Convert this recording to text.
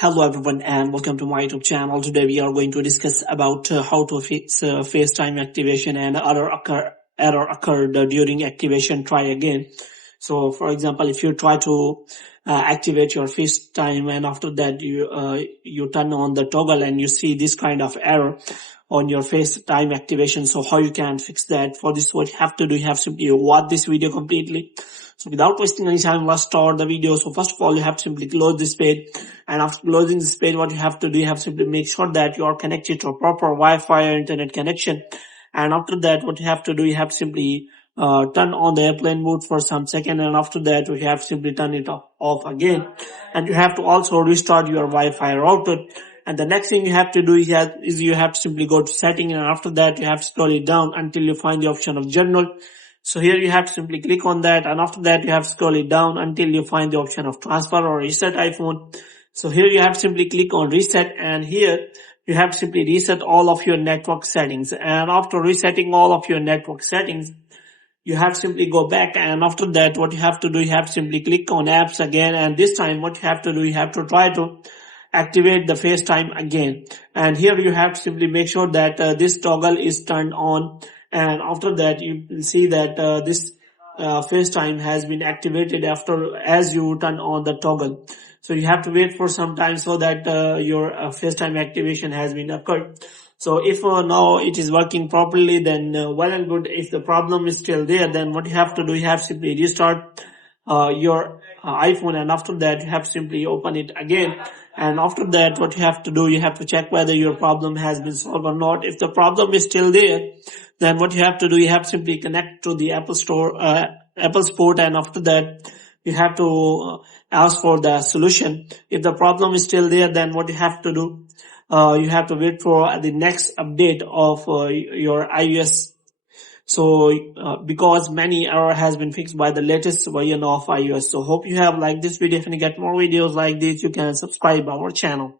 Hello everyone and welcome to my YouTube channel. Today we are going to discuss about how to fix FaceTime activation and error occurred during activation. Try again. So for example, if you try to activate your FaceTime and after that you turn on the toggle and you see this kind of error on your FaceTime activation. So how you can fix that? For this, what you have to do, you have simply watch this video completely. So without wasting any time, let's start the video. So first of all, you have to simply close this page. And after closing this page, what you have to do, you have to simply make sure that you are connected to a proper Wi-Fi or internet connection. And after that, what you have to do, you have to simply turn on the airplane mode for some second. And after that, you have to simply turn it off again. And you have to also restart your Wi-Fi router. And the next thing you have to do is you have to simply go to setting, and after that you have to scroll it down until you find the option of general. So here you have to simply click on that, and after that you have to scroll it down until you find the option of transfer or reset iPhone. So here you have to simply click on reset, and here you have to simply reset all of your network settings. And after resetting all of your network settings, you have to simply go back, and after that what you have to do, you have to simply click on apps again, and this time what you have to do, you have to try to activate the FaceTime again. And here you have to simply make sure that this toggle is turned on, and after that you will see that this FaceTime has been activated as you turn on the toggle. So you have to wait for some time so that your FaceTime activation has been occurred. So if now it is working properly, then well and good. If the problem is still there, then what you have to do, you have to simply restart your iPhone, and after that you have to simply open it again. And after that what you have to do, you have to check whether your problem has been solved or not. If the problem is still there, then what you have to do, you have to simply connect to the Apple Store, and after that you have to ask for the solution. If the problem is still there, then what you have to do, you have to wait for the next update of your iOS. So because many error has been fixed by the latest version of iOS. So hope you have liked this video. If you get more videos like this, you can subscribe our channel.